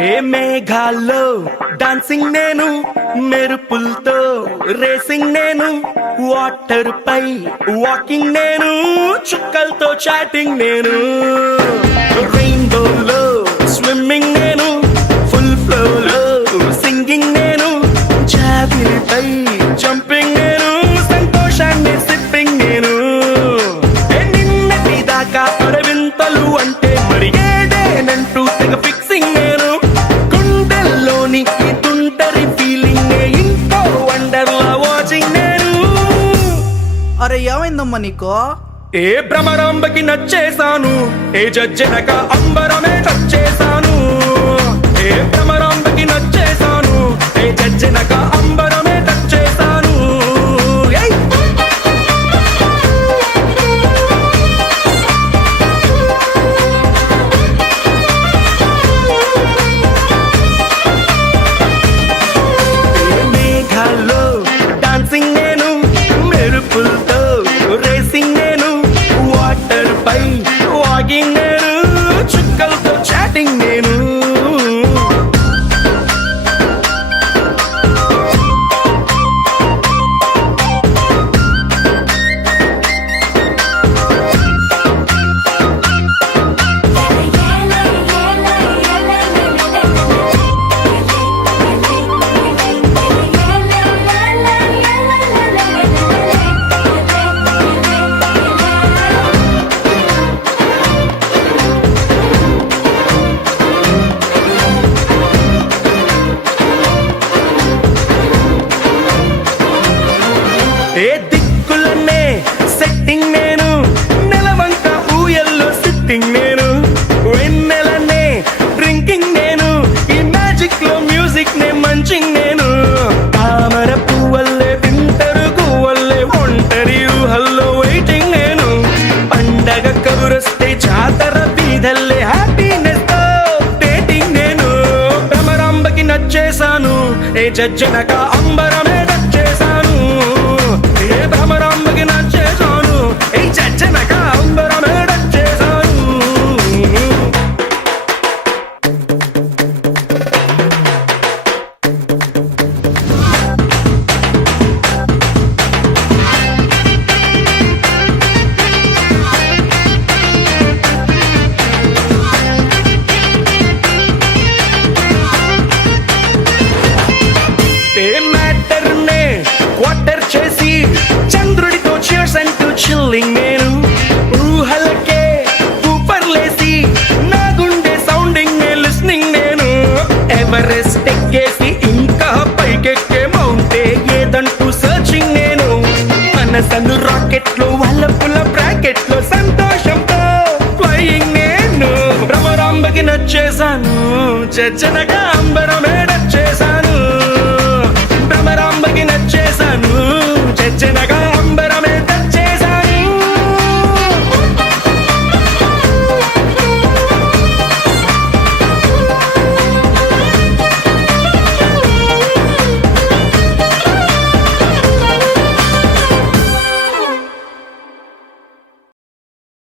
ఏ మేఘాల్లో dancing నేను, మెరుపులతో racing నేను, వాటర్ పై వాకింగ్ నేను, చుక్కలతో చాటింగ్ నేను, రెయిన్బోలో స్విమ్మింగ్ నేను, ఫుల్ ఫ్లోలో సింగింగ్ నేను, జాబిలిపై జంపింగ్ నేను, సంతోషాన్ని సిప్పింగ్ నేను. నిన్నటి దాకా అరవింతలు అంటే మరి ఏదేనంటూ తెగ ఫిక్సింగ్ నేను, గుండెల్లోని ఈ తుంటరి ఫీలింగ్ ఇంకో వండర్లా వాచింగ్ నేను. అరే ఏమైందమ్మా నీకో? ఏ భ్రమరాంబకి నచ్చేసాను, ఏ జజ్జనక అంబరమే నచ్చేసాను. ఏ భ్రమరాంబకి నచ్చేసాను, ఏ జజ్జనక అంబరమే నచ్చేసాను. మేఘాల్లో డాన్సింగ్ నేను, మెరుపులతో రేసింగ్ నేను, వాటర్ పై వాకింగ్ నేను, చుక్కలతో చాటింగ్ నేను. ఏ దిక్కులనే సెట్టింగ్ నేను, నెలవంక ఊయల్లో సిట్టింగ్ నేను, వెన్నెలనే డ్రింకింగ్ నేను, ఈ మ్యాజిక్ లో మ్యూజిక్ నే మంచింగ్ నేను, తామర పువ్వల్లే వింటరు గువ్వల్లే ఒంటరి ఊహల్లో వెయిటింగ్ నేను, పండగ కబురొస్తే జాతర బీదల్లే హ్యాపీనెస్ తో డేటింగ్ నేను. భ్రమరాంబకి నచ్చేసాను, ఏ జజ్జనక అంబరమే నచ్చేసాను. ఏ భ్రమరాంబకి నచ్చేసాను, ఏ జజ్జనక అంబరమే నచ్చేసాను. ఏ మ్యాటర్ నే క్వార్టర్ చేసి చంద్రుడితో cheers అంటూ చిల్లింగ్ నేను, ఊహలకే ఊపర్లేసి నా గుండె సౌండింగ్ నే లిస్నింగ్ నేను, ఎవరెస్ట్ ఎక్కేసి ఇంకా పైకెక్కే మౌంటే ఏదంటూ సర్చింగ్ నేను, మనసను రాకెట్ లో వల్లపుల బ్రాకెట్ లో సంతోషంతో ఫ్లయింగ్ నేను. భ్రమరాంబకి నచ్చేసాను, జజ్జనగా అంబరమే నచ్చేసాను.